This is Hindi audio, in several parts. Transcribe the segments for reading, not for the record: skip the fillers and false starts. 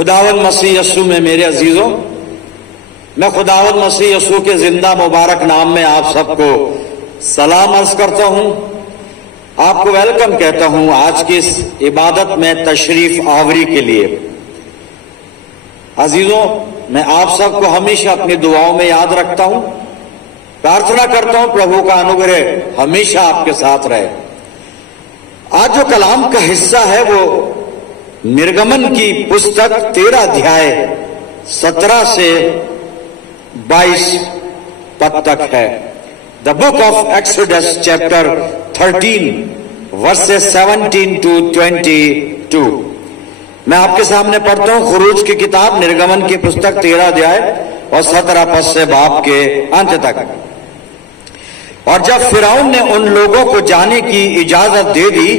खुदावंद मसीह यस्सु में मेरे अजीजों, मैं खुदावंद मसीह यस्सु के जिंदा मुबारक नाम में आप सबको सलाम अर्ज करता हूं। आपको वेलकम कहता हूं आज की इस इबादत में तशरीफ आवरी के लिए। अजीजों, मैं आप सबको हमेशा अपनी दुआओं में याद रखता हूं, प्रार्थना करता हूं प्रभु का अनुग्रह हमेशा आपके साथ रहे। आज जो कलाम का हिस्सा है वो निर्गमन की पुस्तक 13 अध्याय 17 से 22 पद तक है। The book of exodus chapter 13 versus 17 to 22। मैं आपके सामने पढ़ता हूं खुरूज की किताब निर्गमन की पुस्तक 13 अध्याय और 17 पद से बाब के अंत तक। और जब फिरौन ने उन लोगों को जाने की इजाजत दे दी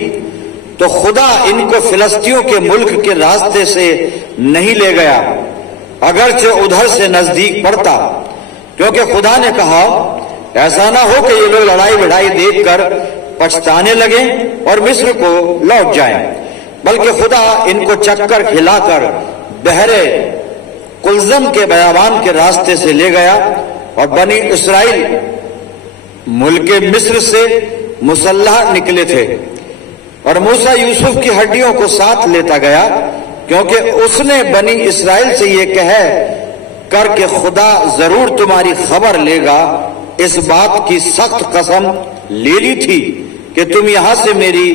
तो खुदा इनको फिलिस्तियों के मुल्क के रास्ते से नहीं ले गया, अगरचे उधर से नजदीक पड़ता, क्योंकि खुदा ने कहा ऐसा ना हो कि ये लोग लड़ाई भिड़ाई देखकर पछताने लगे और मिस्र को लौट जाएं, बल्कि खुदा इनको चक्कर खिलाकर बहरे कुलजम के बयाबान के रास्ते से ले गया और बनी इस्राएल मुल्क मिस्र से मुसल्लह निकले थे। और मूसा यूसुफ की हड्डियों को साथ लेता गया, क्योंकि उसने बनी इस्राएल से ये कह करके खुदा जरूर तुम्हारी खबर लेगा, इस बात की सख्त कसम ले ली थी कि तुम यहां से मेरी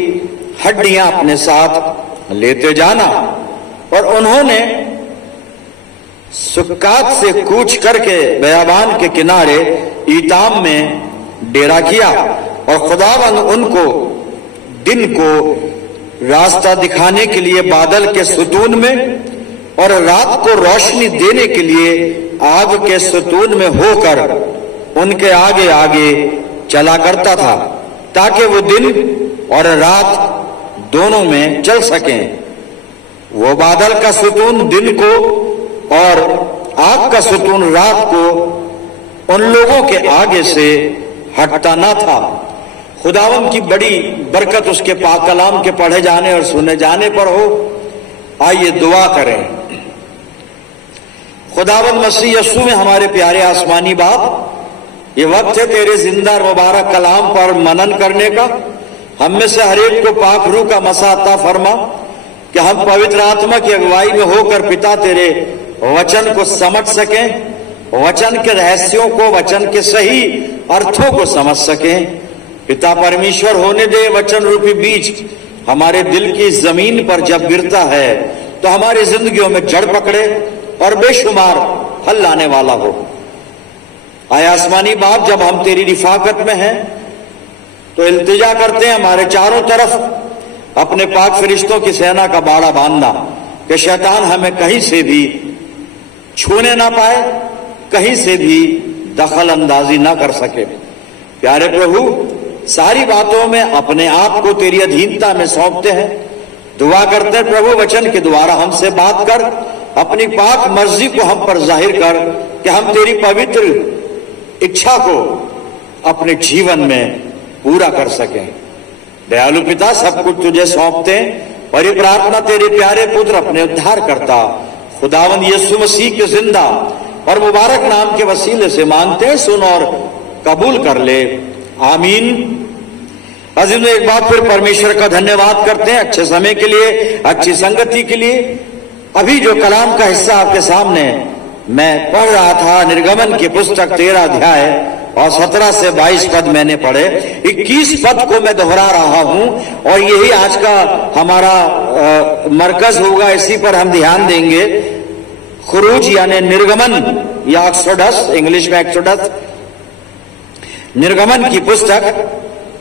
हड्डियां अपने साथ लेते जाना। और उन्होंने सुक्कात से कूच करके बयाबान के किनारे ईताम में डेरा किया। और खुदावंद उनको दिन को रास्ता दिखाने के लिए बादल के सतून में और रात को रोशनी देने के लिए आग के सतून में होकर उनके आगे आगे चला करता था, ताकि वो दिन और रात दोनों में चल सकें। वो बादल का सतून दिन को और आग का सतून रात को उन लोगों के आगे से हटता ना था। खुदावंद की बड़ी बरकत उसके पाक कलाम के पढ़े जाने और सुने जाने पर हो। आइए दुआ करें। खुदावंद मसीह यस्सु में हमारे प्यारे आसमानी बाप, ये वक्त है तेरे जिंदा मुबारक कलाम पर मनन करने का। हम में से हर एक को पाक रूह का मसा अता फरमा कि हम पवित्र आत्मा की अगुवाई में होकर पिता तेरे वचन को समझ सकें, वचन के रहस्यों को, वचन के सही अर्थों को समझ सकें। पिता परमेश्वर होने दे वचन रूपी बीज हमारे दिल की जमीन पर जब गिरता है तो हमारी जिंदगियों में जड़ पकड़े और बेशुमार फल लाने वाला हो। आया आसमानी बाप, जब हम तेरी रिफाकत में हैं तो इल्तिजा करते हैं हमारे चारों तरफ अपने पाक फरिश्तों की सेना का बाड़ा बांधना कि शैतान हमें कहीं से भी छूने ना पाए, कहीं से भी दखल अंदाजी ना कर सके। प्यारे प्रभु, सारी बातों में अपने आप को तेरी अधीनता में सौंपते हैं। दुआ करते हैं प्रभु, वचन के द्वारा हमसे बात कर, अपनी पाक मर्जी को हम पर जाहिर कर कि हम तेरी पवित्र इच्छा को अपने जीवन में पूरा कर सकें। दयालु पिता, सब कुछ तुझे सौंपते हैं और ये प्रार्थना तेरे प्यारे पुत्र अपने उद्धार करता खुदावंद यीशु मसीह के जिंदा और मुबारक नाम के वसीले से मांगते हैं। सुन और कबूल कर ले, आमीन। अजीज, एक बार फिर परमेश्वर का धन्यवाद करते हैं अच्छे समय के लिए, अच्छी संगति के लिए। अभी जो कलाम का हिस्सा आपके सामने मैं पढ़ रहा था, निर्गमन की पुस्तक 13 अध्याय और 17 से 22 पद मैंने पढ़े। 21 पद को मैं दोहरा रहा हूं और यही आज का हमारा मरकज होगा, इसी पर हम ध्यान देंगे। खुरूज यानी निर्गमन या एक्सोडस, इंग्लिश में एक्सोडस, निर्गमन की पुस्तक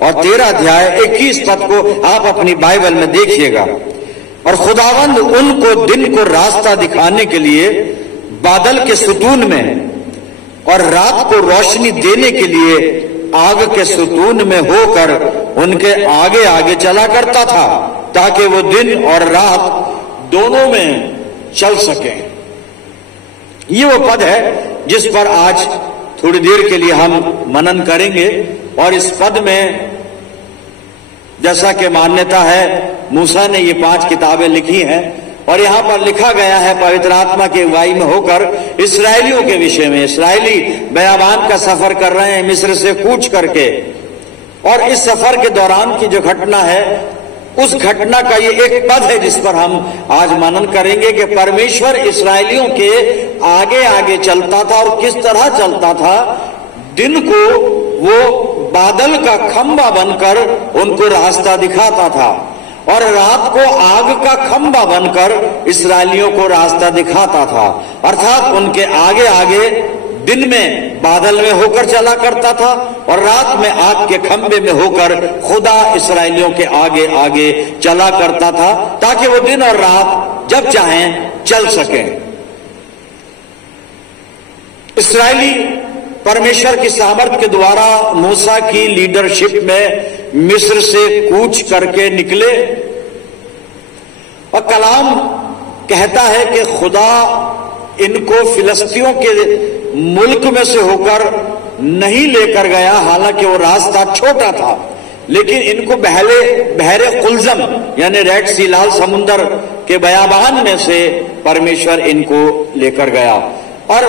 और 13 अध्याय 21 पद को आप अपनी बाइबल में देखिएगा। और खुदावंद उनको दिन को रास्ता दिखाने के लिए बादल के सतून में और रात को रोशनी देने के लिए आग के सतून में होकर उनके आगे आगे चला करता था, ताकि वो दिन और रात दोनों में चल सके। ये वो पद है जिस पर आज थोड़ी देर के लिए हम मनन करेंगे। और इस पद में जैसा कि मान्यता है मूसा ने ये 5 किताबें लिखी हैं और यहां पर लिखा गया है पवित्र आत्मा की अगुवाई में होकर इस्राएलियों के विषय में। इस्राएली बयाबान का सफर कर रहे हैं मिस्र से कूच करके, और इस सफर के दौरान की जो घटना है उस घटना का ये एक पद है जिस पर हम आज मनन करेंगे कि परमेश्वर इस्राएलियों के आगे आगे चलता था, और किस तरह चलता था। दिन को वो बादल का खंबा बनकर उनको रास्ता दिखाता था, और रात को आग का खंबा बनकर इस्राएलियों को रास्ता दिखाता था। अर्थात उनके आगे आगे दिन में बादल में होकर चला करता था, और रात में आग के खंबे में होकर खुदा इस्राएलियों के आगे आगे चला करता था, ताकि वो दिन और रात जब चाहें चल सकें। इस्राएली परमेश्वर की सामर्थ के द्वारा मूसा की लीडरशिप में मिस्र से कूच करके निकले, और कलाम कहता है कि खुदा इनको फिलिस्तियों के मुल्क में से होकर नहीं लेकर गया। हालांकि वो रास्ता छोटा था, लेकिन इनको बहरे कुलजम यानी रेड सी, लाल समुंदर के बयाबान में से परमेश्वर इनको लेकर गया, और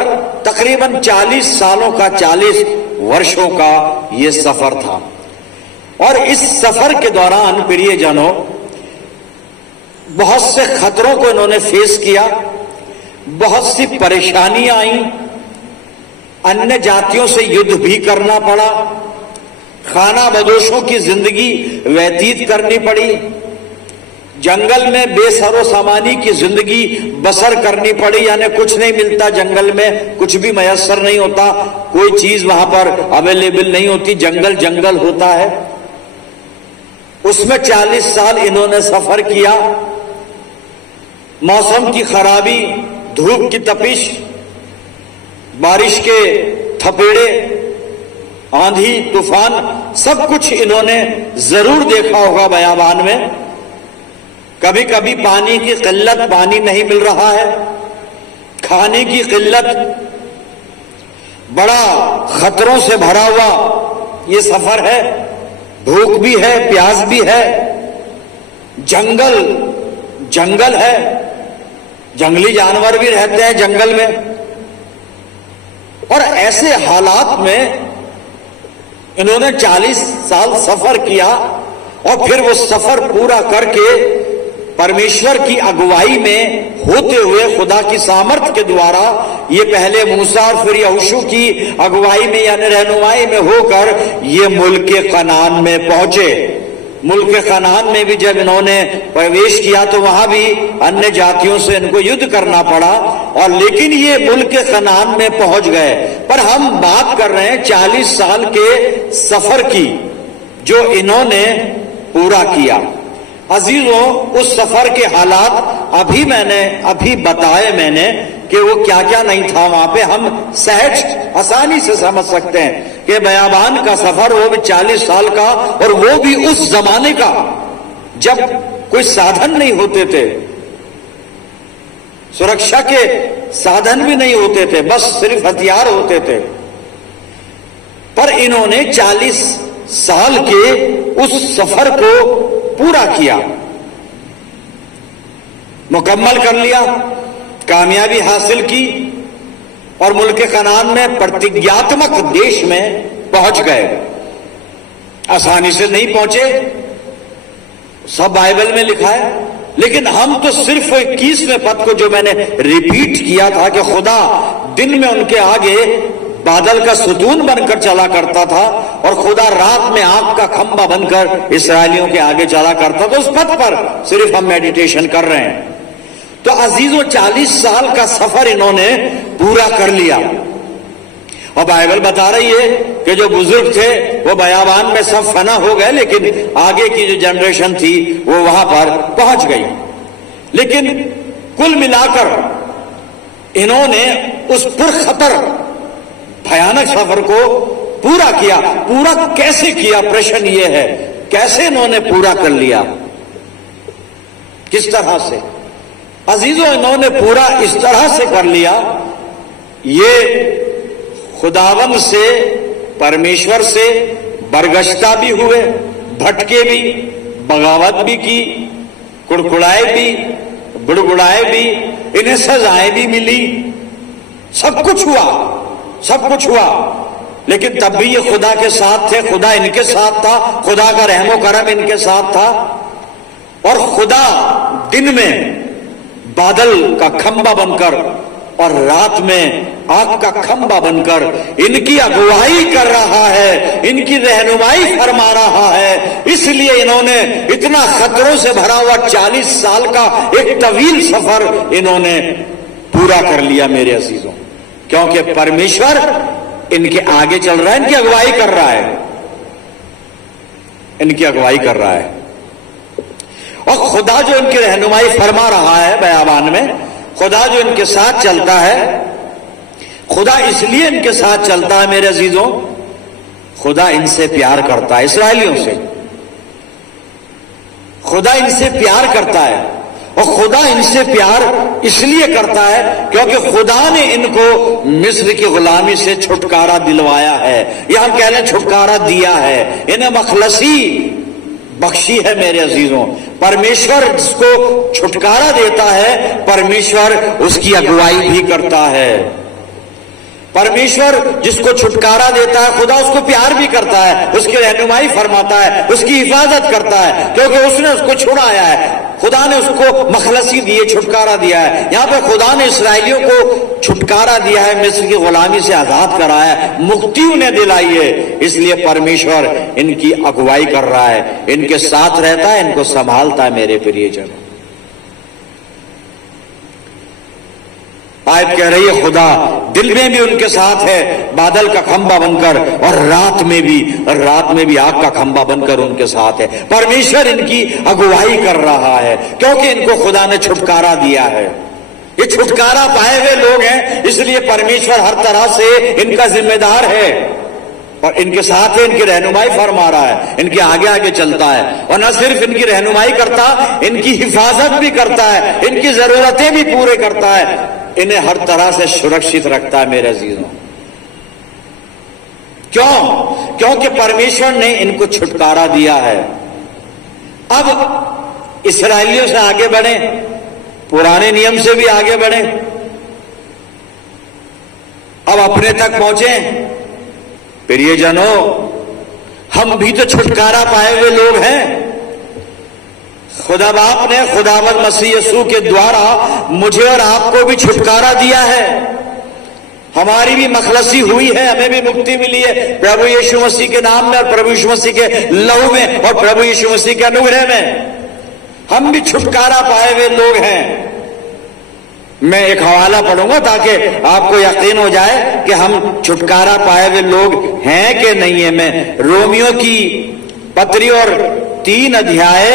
तकरीबन 40 सालों का, 40 वर्षों का ये सफर था। और इस सफर के दौरान प्रियजनों बहुत से खतरों को इन्होंने फेस किया, बहुत सी परेशानियां आई, अन्य जातियों से युद्ध भी करना पड़ा, खाना बदोशों की जिंदगी व्यतीत करनी पड़ी, जंगल में बेसरो सामानी की जिंदगी बसर करनी पड़ी। यानी कुछ नहीं मिलता जंगल में, कुछ भी मयसर नहीं होता, कोई चीज वहां पर अवेलेबल नहीं होती, जंगल जंगल होता है। उसमें 40 साल इन्होंने सफर किया। मौसम की खराबी, धूप की तपिश, बारिश के थपेड़े, आंधी तूफान, सब कुछ इन्होंने जरूर देखा होगा बयाबान में। कभी कभी पानी की किल्लत, पानी नहीं मिल रहा है, खाने की किल्लत, बड़ा खतरों से भरा हुआ ये सफर है। भूख भी है, प्यास भी है, जंगल जंगल है, जंगली जानवर भी रहते हैं जंगल में। और ऐसे हालात में इन्होंने 40 साल सफर किया, और फिर वो सफर पूरा करके परमेश्वर की अगुवाई में होते हुए, खुदा की सामर्थ के द्वारा, ये पहले मूसा और फिर यहोशू की अगुवाई में यानी रहनुमाई में होकर ये मुल्क कनान में पहुंचे। मुल्क कनान में भी जब इन्होंने प्रवेश किया तो वहां भी अन्य जातियों से इनको युद्ध करना पड़ा, और लेकिन ये मुल्क कनान में पहुंच गए। पर हम बात कर रहे हैं 40 साल के सफर की जो इन्होंने पूरा किया। अजीजों, उस सफर के हालात अभी बताए मैंने कि वो क्या क्या नहीं था वहां पे। हम सहज आसानी से समझ सकते हैं कि बयाबान का सफर, वो भी 40 साल का, और वो भी उस जमाने का जब कोई साधन नहीं होते थे, सुरक्षा के साधन भी नहीं होते थे, बस सिर्फ हथियार होते थे। पर इन्होंने 40 साल के उस सफर को पूरा किया, मुकम्मल कर लिया, कामयाबी हासिल की, और मुल्क कनान में प्रतिज्ञात्मक देश में पहुंच गए। आसानी से नहीं पहुंचे, सब बाइबल में लिखा है, लेकिन हम तो सिर्फ 21वें पद को जो मैंने रिपीट किया था कि खुदा दिन में उनके आगे बादल का सुतून बनकर चला करता था, और खुदा रात में आग का खंबा बनकर इस्राएलियों के आगे चला करता था, उस पद पर सिर्फ हम मेडिटेशन कर रहे हैं। तो अजीजों, 40 साल का सफर इन्होंने पूरा कर लिया, और बाइबल बता रही है कि जो बुजुर्ग थे वो बयाबान में सब फना हो गए, लेकिन आगे की जो जनरेशन थी वो वहां पर पहुंच गई। लेकिन कुल मिलाकर इन्होंने उस पुरखतर भयानक सफर को पूरा किया। पूरा कैसे किया, प्रश्न ये है, कैसे इन्होंने पूरा कर लिया, किस तरह से? अजीजों, इन्होंने पूरा इस तरह से कर लिया, ये खुदावंद से, परमेश्वर से बरगश्ता भी हुए, भटके भी, बगावत भी की, कुड़कुड़ाए भी, बुड़बुड़ाए भी, इन्हें सजाएं भी मिली, सब कुछ हुआ, सब कुछ हुआ, लेकिन तब भी ये खुदा के साथ थे, खुदा इनके साथ था, खुदा का रहमो करम इनके साथ था। और खुदा दिन में बादल का खंबा बनकर और रात में आग का खंबा बनकर इनकी अगुवाई कर रहा है, इनकी रहनुमाई फरमा रहा है। इसलिए इन्होंने इतना खतरों से भरा हुआ 40 साल का एक तवील सफर इन्होंने पूरा कर लिया मेरे अजीजों, क्योंकि परमेश्वर इनके आगे चल रहा है, इनकी अगुवाई कर रहा है, इनकी अगुवाई कर रहा है। और खुदा जो इनकी रहनुमाई फरमा रहा है बयाबान में, खुदा जो इनके साथ चलता है, खुदा इसलिए इनके साथ चलता है मेरे अजीजों, खुदा इनसे प्यार करता है, इस्राएलियों से खुदा इनसे प्यार करता है। और खुदा इनसे प्यार इसलिए करता है क्योंकि खुदा ने इनको मिस्र की गुलामी से छुटकारा दिलवाया है, या हम कह लें छुटकारा दिया है, इन्हें मखलसी बख्शी है मेरे अजीजों। परमेश्वर जिसको छुटकारा देता है, परमेश्वर उसकी अगुवाई भी करता है। परमेश्वर जिसको छुटकारा देता है, खुदा उसको प्यार भी करता है, उसकी रहनुमाई फरमाता है, उसकी हिफाजत करता है, क्योंकि उसने उसको छुड़ाया है, खुदा ने उसको मखलसी दिए, छुटकारा दिया है। यहां पर खुदा ने इसराइलियों को छुटकारा दिया है, मिस्र की गुलामी से आजाद कराया है, मुक्ति उन्हें दिलाई है। इसलिए परमेश्वर इनकी अगुवाई कर रहा है, इनके साथ रहता है, इनको संभालता है मेरे प्रियजन। आयत कह रही है खुदा दिल में भी उनके साथ है, बादल का खंबा बनकर, और रात में भी आग का खंबा बनकर उनके साथ है। परमेश्वर इनकी अगुवाई कर रहा है क्योंकि इनको खुदा ने छुटकारा दिया है। ये छुटकारा पाए हुए लोग हैं, इसलिए परमेश्वर हर तरह से इनका जिम्मेदार है और इनके साथ है, इनकी रहनुमाई फरमा रहा है, इनके आगे आगे चलता है। और न सिर्फ इनकी रहनुमाई करता, इनकी हिफाजत भी करता है, इनकी जरूरतें भी पूरे करता है, इन्हें हर तरह से सुरक्षित रखता है मेरे अजीजों। क्यों? क्योंकि परमेश्वर ने इनको छुटकारा दिया है। अब इस्राएलियों से आगे बढ़े, पुराने नियम से भी आगे बढ़े, अब अपने तक पहुंचे। प्रियजनों, हम भी तो छुटकारा पाए हुए लोग हैं। खुदा बाप ने खुदावंद मसीह यीशु के द्वारा मुझे और आपको भी छुटकारा दिया है, हमारी भी मखलसी हुई है, हमें भी मुक्ति मिली है प्रभु यीशु मसीह के नाम में और प्रभु यीशु मसीह के लहू में और प्रभु यीशु मसीह के अनुग्रह में हम भी छुटकारा पाए हुए लोग हैं। मैं एक हवाला पढ़ूंगा ताकि आपको यकीन हो जाए कि हम छुटकारा पाए हुए लोग हैं कि नहीं है। मैं रोमियो की पत्री और 3 अध्याय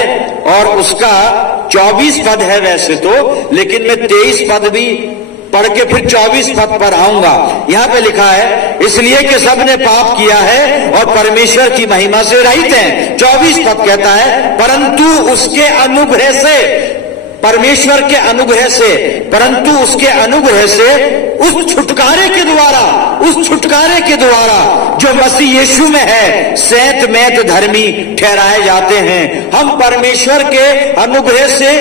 और उसका 24 पद है वैसे तो, लेकिन मैं 23 पद भी पढ़ के फिर 24 पद पर आऊंगा। यहां पे लिखा है, इसलिए कि सबने पाप किया है और परमेश्वर की महिमा से रहित हैं। 24 पद कहता है, परंतु उसके अनुग्रह से, परमेश्वर के अनुग्रह से, परंतु उसके अनुग्रह से उस छुटकारे के द्वारा जो मसीह यीशु में है, सैत मैत धर्मी ठहराए जाते हैं। हम परमेश्वर के अनुग्रह से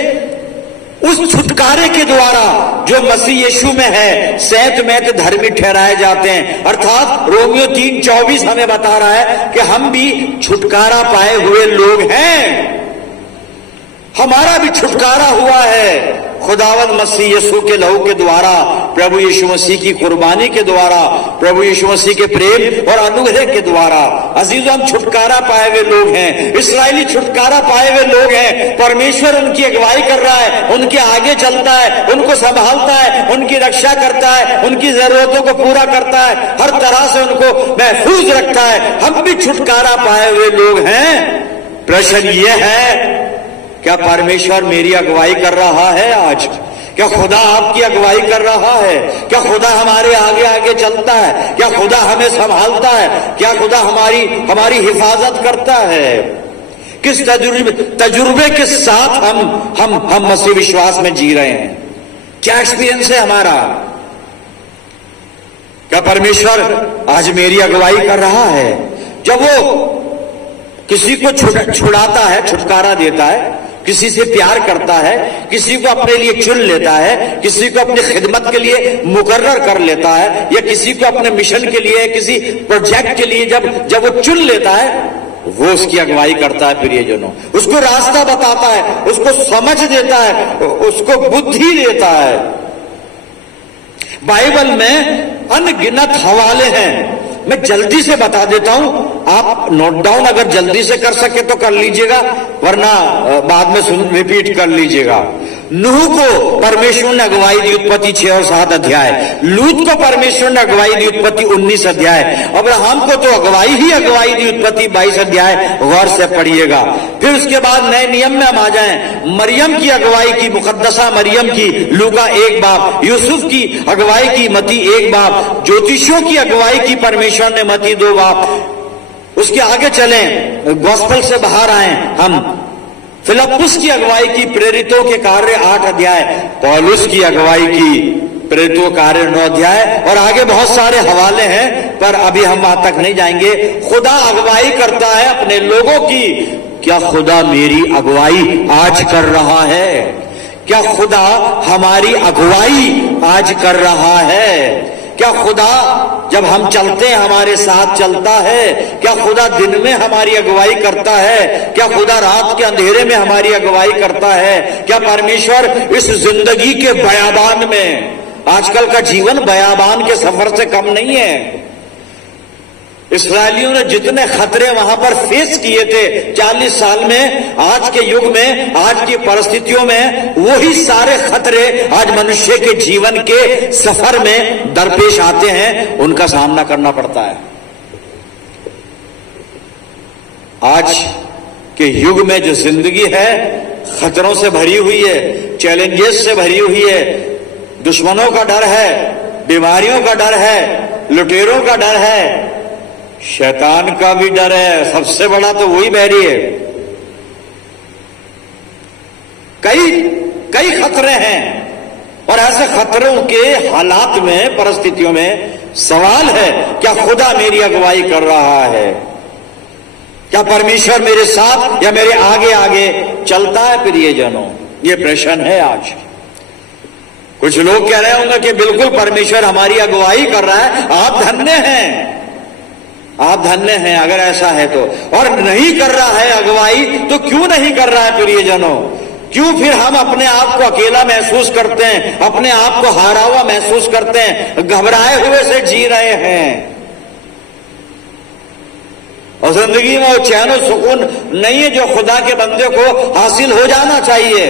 उस छुटकारे के द्वारा जो मसीह यीशु में है, सैत मैत धर्मी ठहराए जाते हैं। अर्थात रोमियो 3:24 हमें बता रहा है कि हम भी छुटकारा पाए हुए लोग हैं, हमारा भी छुटकारा हुआ है खुदावंद मसीह यीशु के लहू के द्वारा, प्रभु यीशु मसीह की कुर्बानी के द्वारा, प्रभु यीशु मसीह के प्रेम और अनुग्रह के द्वारा। अजीजों, हम छुटकारा पाए हुए लोग हैं, इस्राएली छुटकारा पाए हुए लोग हैं। परमेश्वर उनकी अगुवाई कर रहा है, उनके आगे चलता है, उनको संभालता है, उनकी रक्षा करता है, उनकी जरूरतों को पूरा करता है, हर तरह से उनको महफूज रखता है। हम भी छुटकारा पाए हुए लोग हैं। प्रश्न यह है, क्या परमेश्वर मेरी अगुवाई कर रहा है आज? क्या खुदा आपकी अगुवाई कर रहा है? क्या खुदा हमारे आगे आगे चलता है? क्या खुदा हमें संभालता है? क्या खुदा हमारी हिफाजत करता है? किस तजुर्बे के साथ हम मसीह विश्वास में जी रहे हैं? क्या एक्सपीरियंस है हमारा? क्या परमेश्वर आज मेरी अगुवाई कर रहा है? जब वो किसी को छुड़ाता है, छुटकारा देता है, किसी से प्यार करता है, किसी को अपने लिए चुन लेता है, किसी को अपनी खिदमत के लिए मुकर्रर कर लेता है, या किसी को अपने मिशन के लिए, किसी प्रोजेक्ट के लिए जब वो चुन लेता है, वो उसकी अगुवाई करता है प्रियजनों। उसको रास्ता बताता है, उसको समझ देता है, उसको बुद्धि देता है। बाइबल में अनगिनत हवाले हैं, मैं जल्दी से बता देता हूं, आप नोट डाउन अगर जल्दी से कर सके तो कर लीजिएगा, वरना बाद में रिपीट कर लीजिएगा। नूह को परमेश्वर ने अगुवाई दी, उत्पत्ति 6 और 7 अध्याय। लूत को परमेश्वर ने अगुवाई दी, उत्पत्ति 19 अध्याय। अब्राहम को तो अगुवाई दी, उत्पत्ति 22 अध्याय, गौर से पढ़िएगा। फिर उसके बाद नए नियम में हम आ जाएं, मरियम की अगुवाई की, मुकद्दसा मरियम की, लूका 1 बाब। यूसुफ की अगुवाई की, मती 1 बाब। ज्योतिषियों की अगुवाई की परमेश्वर ने, मती 2 बाब। उसके आगे चलें, गॉस्पेल से बाहर आए हम, फिलिप्पुस की अगुवाई की, प्रेरितों के कार्य 8 अध्याय। पौलुस की अगुवाई की, प्रेरितों कार्य 9 अध्याय। और आगे बहुत सारे हवाले हैं, पर अभी हम वहां तक नहीं जाएंगे। खुदा अगुवाई करता है अपने लोगों की। क्या खुदा मेरी अगुवाई आज कर रहा है? क्या खुदा हमारी अगुवाई आज कर रहा है? क्या खुदा जब हम चलते हैं हमारे साथ चलता है? क्या खुदा दिन में हमारी अगुवाई करता है? क्या खुदा रात के अंधेरे में हमारी अगुवाई करता है? क्या परमेश्वर इस जिंदगी के बयाबान में, आजकल का जीवन बयाबान के सफर से कम नहीं है। इस्राएलियों ने जितने खतरे वहां पर फेस किए थे 40 साल में, आज के युग में, आज की परिस्थितियों में वही सारे खतरे आज मनुष्य के जीवन के सफर में दरपेश आते हैं, उनका सामना करना पड़ता है। आज के युग में जो जिंदगी है खतरों से भरी हुई है, चैलेंजेस से भरी हुई है। दुश्मनों का डर है, बीमारियों का डर है, लुटेरों का डर है, शैतान का भी डर है। सबसे बड़ा तो वही बैरी है। कई खतरे हैं, और ऐसे खतरों के हालात में, परिस्थितियों में सवाल है, क्या खुदा मेरी अगुवाई कर रहा है? क्या परमेश्वर मेरे साथ या मेरे आगे आगे चलता है? प्रियजनों, ये प्रश्न है आज। कुछ लोग कह रहे होंगे कि बिल्कुल परमेश्वर हमारी अगुवाई कर रहा है, आप धन्य हैं, आप धन्य हैं अगर ऐसा है तो। और नहीं कर रहा है अगुवाई तो क्यों नहीं कर रहा है प्रियजनों? क्यों फिर हम अपने आप को अकेला महसूस करते हैं, अपने आप को हारा हुआ महसूस करते हैं, घबराए हुए से जी रहे हैं, और जिंदगी में वो चैन और सुकून नहीं है जो खुदा के बंदे को हासिल हो जाना चाहिए।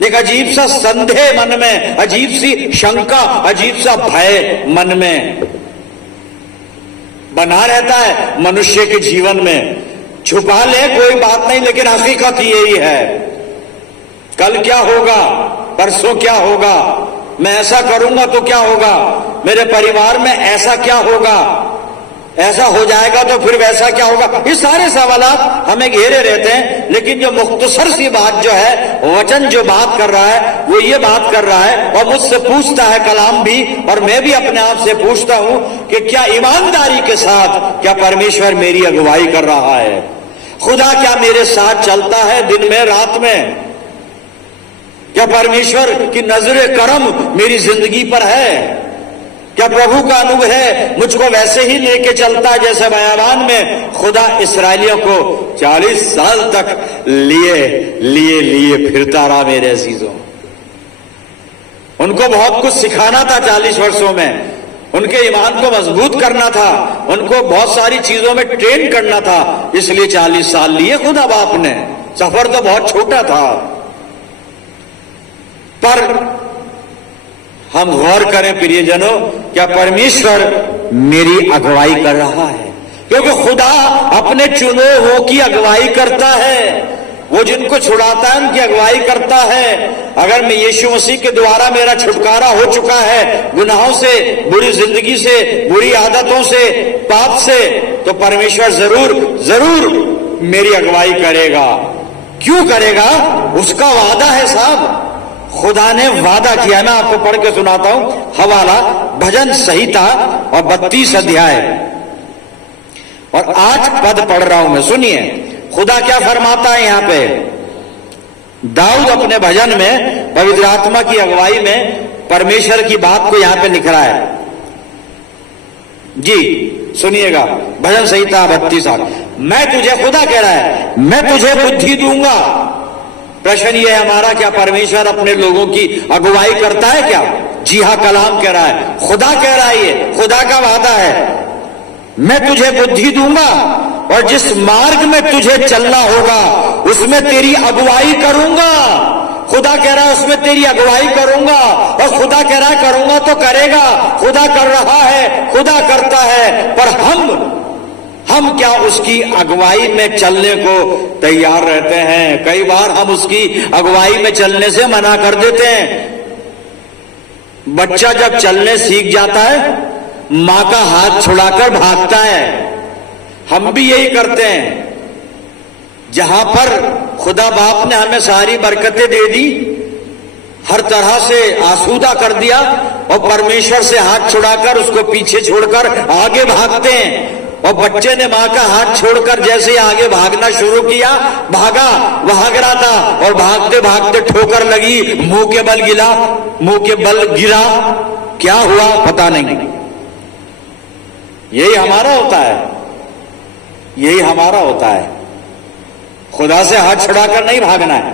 एक अजीब सा संदेह मन में, अजीब सी शंका, अजीब सा भय मन में बना रहता है मनुष्य के जीवन में। छुपा ले कोई बात नहीं, लेकिन हकीकत यही है, कल क्या होगा, परसों क्या होगा, मैं ऐसा करूंगा तो क्या होगा, मेरे परिवार में ऐसा क्या होगा, ऐसा हो जाएगा तो फिर वैसा क्या होगा। ये सारे सवालात हमें घेरे रहते हैं। लेकिन जो मुख्तसर सी बात जो है, वचन जो बात कर रहा है, वो ये बात कर रहा है, और मुझसे पूछता है कलाम भी, और मैं भी अपने आप से पूछता हूं कि क्या ईमानदारी के साथ क्या परमेश्वर मेरी अगुवाई कर रहा है? खुदा क्या मेरे साथ चलता है दिन में, रात में? क्या परमेश्वर की नजरे करम मेरी जिंदगी पर है? क्या प्रभु का अनुभव है मुझको वैसे ही लेके चलता है जैसे बयाबान में खुदा इस्राएलियों को 40 साल तक लिए फिरता रहा? मेरे अजीजों, उनको बहुत कुछ सिखाना था 40 वर्षों में, उनके ईमान को मजबूत करना था, उनको बहुत सारी चीजों में ट्रेन करना था, इसलिए 40 साल लिए खुदा बाप ने। सफर तो बहुत छोटा था, पर हम गौर करें प्रियजनों, क्या परमेश्वर मेरी अगुवाई कर रहा है? क्योंकि खुदा अपने चुने हुओं की अगुवाई करता है, वो जिनको छुड़ाता है उनकी अगुवाई करता है। अगर मैं यीशु मसीह के द्वारा मेरा छुटकारा हो चुका है गुनाहों से, बुरी जिंदगी से, बुरी आदतों से, पाप से, तो परमेश्वर जरूर मेरी अगुवाई करेगा। क्यों करेगा? उसका वादा है साहब, खुदा ने वादा किया। मैं आपको पढ़ के सुनाता हूं हवाला, भजन संहिता और 32 अध्याय और 8 पद पढ़ रहा हूं मैं, सुनिए। खुदा क्या फरमाता है यहां पे? दाऊद अपने भजन में पवित्र आत्मा की अगुवाई में परमेश्वर की बात को यहां पे लिख रहा है। जी सुनिएगा, भजन संहिता 32। मैं तुझे, खुदा कह रहा है, मैं तुझे बुद्धि दूंगा। प्रश्न ये है हमारा, क्या परमेश्वर अपने लोगों की अगुवाई करता है क्या? जी हां, कलाम कह रहा है, खुदा कह रहा है, ये खुदा का वादा है। मैं तुझे बुद्धि दूंगा और जिस मार्ग में तुझे चलना होगा उसमें तेरी अगुवाई करूंगा। खुदा कह रहा है उसमें तेरी अगुवाई करूंगा, और खुदा कह रहा है करूंगा तो करेगा। खुदा कर रहा है, खुदा करता है, पर हम क्या उसकी अगुवाई में चलने को तैयार रहते हैं? कई बार हम उसकी अगुवाई में चलने से मना कर देते हैं। बच्चा जब चलने सीख जाता है, मां का हाथ छुड़ाकर भागता है। हम भी यही करते हैं। जहां पर खुदा बाप ने हमें सारी बरकतें दे दी, हर तरह से आसूदा कर दिया, और परमेश्वर से हाथ छुड़ाकर उसको पीछे छोड़कर आगे भागते हैं। और बच्चे ने मां का हाथ छोड़कर जैसे ही आगे भागना शुरू किया, भागा, भाग रहा था, और भागते भागते ठोकर लगी, मुंह के बल गिरा। क्या हुआ पता नहीं। यही हमारा होता है, यही हमारा होता है। खुदा से हाथ छुड़ाकर नहीं भागना है,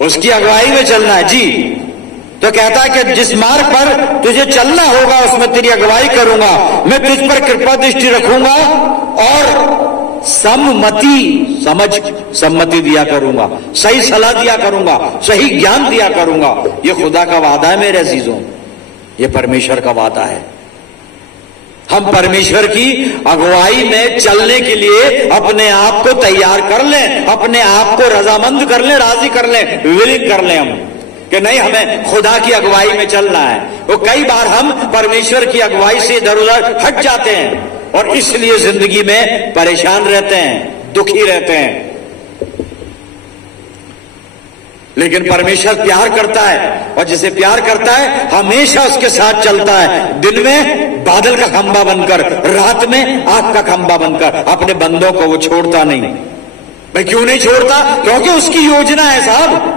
उसकी अगुवाई में चलना है। जी तो कहता है कि जिस मार्ग पर तुझे चलना होगा उसमें तेरी अगुवाई करूंगा, मैं तुझ पर कृपा दृष्टि रखूंगा और सम्मति दिया करूंगा, सही सलाह दिया करूंगा, सही ज्ञान दिया करूंगा। ये खुदा का वादा है मेरे अजीजों, ये परमेश्वर का वादा है। हम परमेश्वर की अगुवाई में चलने के लिए अपने आप को तैयार कर लें, अपने आप को रजामंद कर लें, राजी कर लें, विलिंग कर लें हम कि नहीं, हमें खुदा की अगुवाई में चलना है। तो कई बार हम परमेश्वर की अगुवाई से इधर उधर हट जाते हैं और इसलिए जिंदगी में परेशान रहते हैं, दुखी रहते हैं। लेकिन परमेश्वर प्यार करता है, और जिसे प्यार करता है हमेशा उसके साथ चलता है। दिन में बादल का खंबा बनकर, रात में आग का खंबा बनकर अपने बंदों को वो छोड़ता नहीं। भाई क्यों नहीं छोड़ता? क्योंकि उसकी योजना है साहब,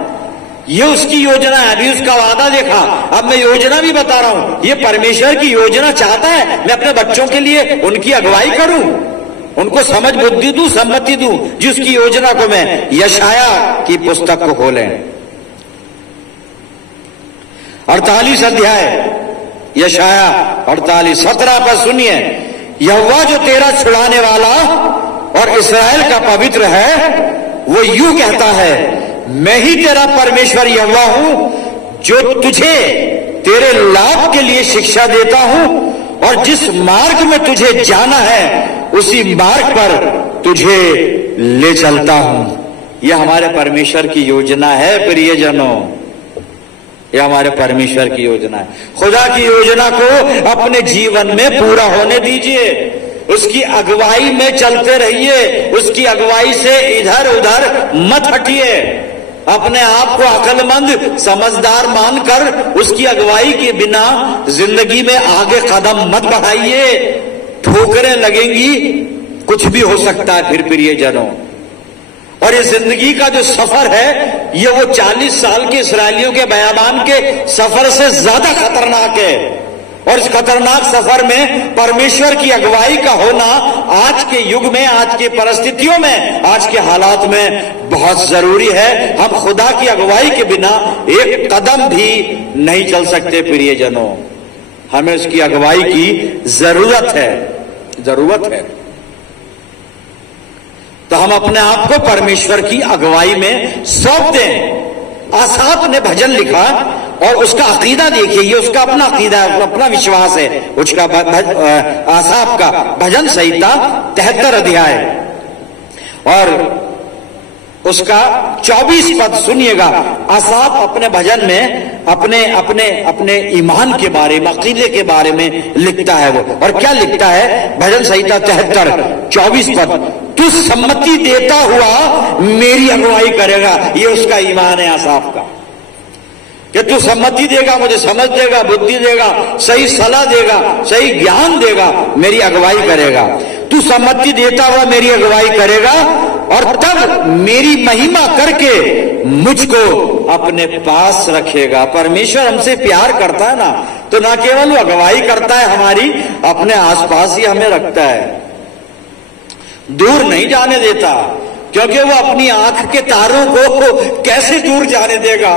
ये उसकी योजना है। अभी उसका वादा देखा, अब मैं योजना भी बता रहा हूं। ये परमेश्वर की योजना चाहता है मैं अपने बच्चों के लिए उनकी अगुवाई करूं, उनको समझ बुद्धि दूं, सम्मति दूं, जिसकी योजना को मैं यशाया की पुस्तक को खोलें 48 अध्याय, यशाया 48 17 पर सुनिए। यहोवा जो तेरा छुड़ाने वाला और इस्राएल का पवित्र है, वो यूं कहता है, मैं ही तेरा परमेश्वर यहोवा हूं, जो तुझे तेरे लाभ के लिए शिक्षा देता हूं, और जिस मार्ग में तुझे जाना है उसी मार्ग पर तुझे ले चलता हूं। यह हमारे परमेश्वर की योजना है प्रियजनों, यह हमारे परमेश्वर की योजना है। खुदा की योजना को अपने जीवन में पूरा होने दीजिए, उसकी अगुवाई में चलते रहिए, उसकी अगुवाई से इधर उधर मत हटिए। अपने आप को अक्लमंद समझदार मानकर उसकी अगुवाई के बिना जिंदगी में आगे कदम मत बढ़ाइए। ठोकरें लगेंगी, कुछ भी हो सकता है फिर प्रियजनों। और ये जिंदगी का जो सफर है, ये वो 40 साल के इस्राएलियों के बयाबान के सफर से ज्यादा खतरनाक है। और इस खतरनाक सफर में परमेश्वर की अगुवाई का होना आज के युग में, आज की परिस्थितियों में, आज के हालात में बहुत जरूरी है। हम खुदा की अगुवाई के बिना एक कदम भी नहीं चल सकते प्रियजनों। हमें उसकी अगुवाई की जरूरत है, जरूरत है। तो हम अपने आप को परमेश्वर की अगुवाई में सौंप दें। आसाफ ने भजन लिखा और उसका अकीदा देखिए, ये उसका अपना अकीदा है, अपना विश्वास है। उसका आसाफ का भजन संहिता 73 अध्याय और उसका 24 पद सुनिएगा। आसाफ अपने भजन में अपने अपने अपने ईमान के बारे में, अकीदे के बारे में लिखता है वो। और क्या लिखता है? भजन संहिता 73 24 पद, तू सम्मति देता हुआ मेरी अगुवाई करेगा। ये उसका ईमान है आसाफ का, कि तू सम्मति देगा, मुझे समझ देगा, बुद्धि देगा, सही सलाह देगा, सही ज्ञान देगा, मेरी अगुवाई करेगा। तू सम्मति देता हुआ मेरी अगुवाई करेगा और तब मेरी महिमा करके मुझको अपने पास रखेगा। परमेश्वर हमसे प्यार करता है ना, तो ना केवल वो अगुवाई करता है हमारी, अपने आसपास ही हमें रखता है, दूर नहीं जाने देता, क्योंकि वो अपनी आंख के तारों को कैसे दूर जाने देगा।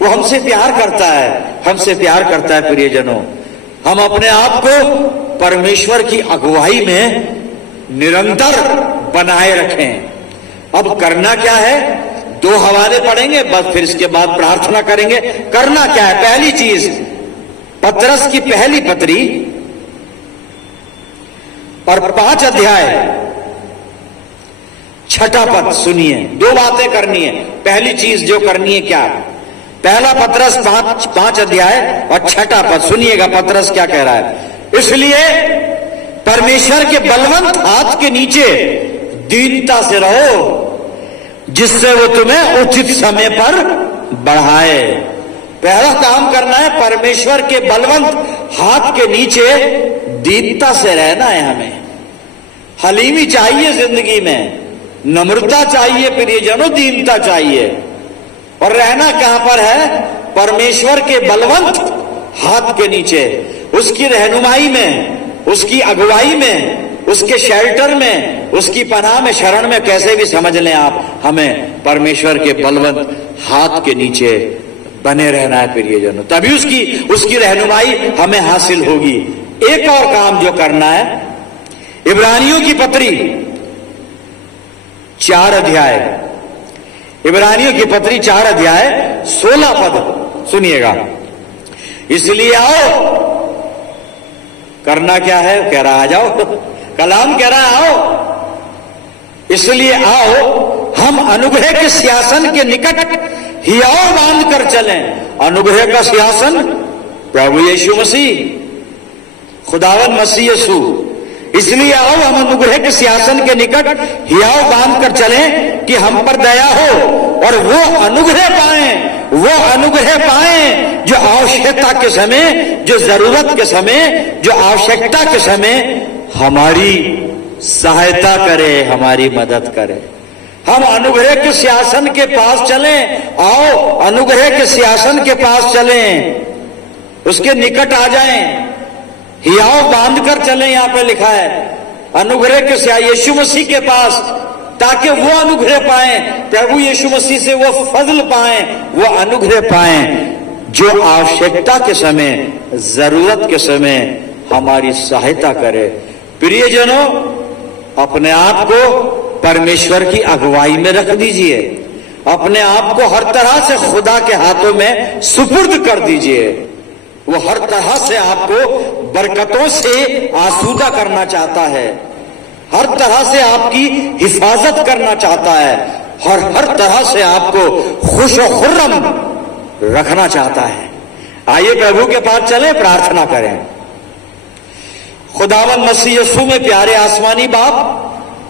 वो हमसे प्यार करता है, हमसे प्यार करता है। प्रियजनों, हम अपने आप को परमेश्वर की अगुवाई में निरंतर बनाए रखें। अब करना क्या है, 2 हवाले पढ़ेंगे बस, फिर इसके बाद प्रार्थना करेंगे। करना क्या है, पहली चीज, पतरस की पहली पत्री और 5 अध्याय 6 पद सुनिए। 2 बातें करनी है। पहली चीज जो करनी है क्या, पहला पतरस 5 अध्याय और 6 पद सुनिएगा। पतरस क्या कह रहा है, इसलिए परमेश्वर के बलवंत हाथ के नीचे दीनता से रहो, जिससे वो तुम्हें उचित समय पर बढ़ाए। पहला काम करना है, परमेश्वर के बलवंत हाथ के नीचे दीनता से रहना है। हमें हलीमी चाहिए जिंदगी में, नम्रता चाहिए प्रियजनों, दीनता चाहिए। और रहना कहां पर है, परमेश्वर के बलवंत हाथ के नीचे, उसकी रहनुमाई में, उसकी अगुवाई में, उसके शेल्टर में, उसकी पनाह में, शरण में, कैसे भी समझ लें आप, हमें परमेश्वर के बलवंत हाथ के नीचे बने रहना है प्रियजनों, तभी उसकी रहनुमाई हमें हासिल होगी। एक और काम जो करना है, इब्रानियों की पत्री 4 अध्याय, इब्रानियों की पत्री 4 अध्याय 16 पद सुनिएगा। इसलिए आओ, करना क्या है, कह रहा आ जाओ, कलाम कह रहा है आओ। इसलिए आओ, हम अनुग्रह के सिंहासन के निकट हियाव बांध कर चलें। अनुग्रह का सिंहासन प्रभु यीशु मसीह, खुदावन मसीह यीशु। इसलिए आओ, हम अनुग्रह के सिंहासन के निकट हियाव बांध कर चलें कि हम पर दया हो और वो अनुग्रह पाएं, वो अनुग्रह पाएं जो आवश्यकता के समय, जो जरूरत के समय, जो आवश्यकता के समय हमारी सहायता करे, हमारी मदद करे। हम अनुग्रह के सिंहासन के पास चलें। आओ, अनुग्रह के सिंहासन के पास चलें, उसके निकट आ जाएं, हियाव बांध कर चलें। यहां पे लिखा है अनुग्रह के सिंहासन, यीशु मसीह के पास, ताकि वो अनुग्रह पाएं, प्रभु यीशु मसीह से वो फजल पाएं, वो अनुग्रह पाएं जो आवश्यकता के समय, जरूरत के समय हमारी सहायता करे। प्रियजनों, अपने आप को परमेश्वर की अगुवाई में रख दीजिए, अपने आप को हर तरह से खुदा के हाथों में सुपुर्द कर दीजिए। वो हर तरह से आपको बरकतों से आसूदा करना चाहता है, हर तरह से आपकी हिफाजत करना चाहता है, और हर तरह से आपको खुश और खुर्रम रखना चाहता है। आइए प्रभु के पास चलें, प्रार्थना करें। खुदावन मसीह यीशु में प्यारे आसमानी बाप,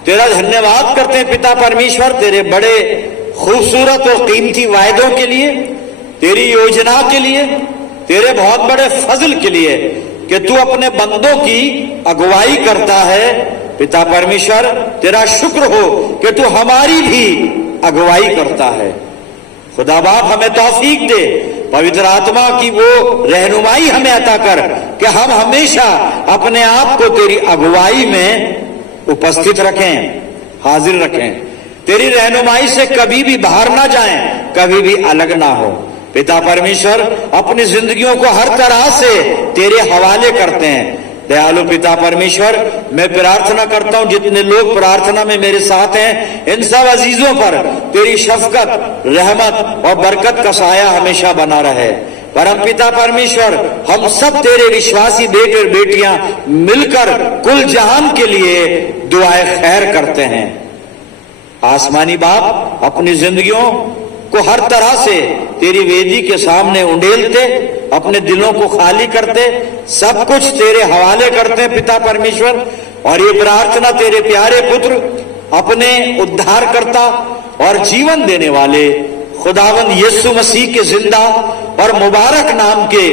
तेरा धन्यवाद करते हैं पिता परमेश्वर, तेरे बड़े खूबसूरत और कीमती वायदों के लिए, तेरी योजना के लिए, तेरे बहुत बड़े फजल के लिए कि तू अपने बंदों की अगुवाई करता है। पिता परमेश्वर, तेरा शुक्र हो कि तू हमारी भी अगुवाई करता है। खुदा बाप, हमें तौफीक दे, पवित्र आत्मा की वो रहनुमाई हमें अता कर कि हम हमेशा अपने आप को तेरी अगुवाई में उपस्थित रखें, हाजिर रखें, तेरी रहनुमाई से कभी भी बाहर ना जाएं, कभी भी अलग ना हो। पिता परमेश्वर, अपनी जिंदगियों को हर तरह से तेरे हवाले करते हैं। दयालु पिता परमेश्वर, मैं प्रार्थना करता हूं जितने लोग प्रार्थना में मेरे साथ हैं, इन सब अजीजों पर तेरी शफकत, रहमत और बरकत का साया हमेशा बना रहे। परम पिता परमेश्वर, हम सब तेरे विश्वासी बेटे और बेटियां मिलकर कुल जहान के लिए दुआए खैर करते हैं। आसमानी बाप, अपनी जिंदगियों को हर तरह से तेरी वेदी के सामने उंडेलते, अपने दिलों को खाली करते, सब कुछ तेरे हवाले करते हैं पिता परमेश्वर। और ये प्रार्थना तेरे प्यारे पुत्र, अपने उद्धारकर्ता और जीवन देने वाले खुदावंद यीशु मसीह के जिंदा और मुबारक नाम के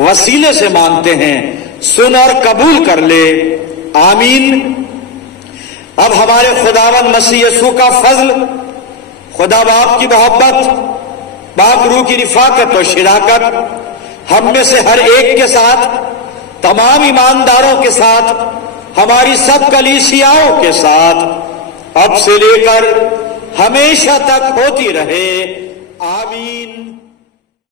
वसीले से मांगते हैं। सुन और कबूल कर ले, आमीन। अब हमारे खुदावन मसीह यसू का फजल, खुदा बाप की मोहब्बत, पाक रूह की रिफाकत और शिराकत हम में से हर एक के साथ, तमाम ईमानदारों के साथ, हमारी सब कलीसियाओं के साथ अब से लेकर हमेशा तक होती रहे। आमीन।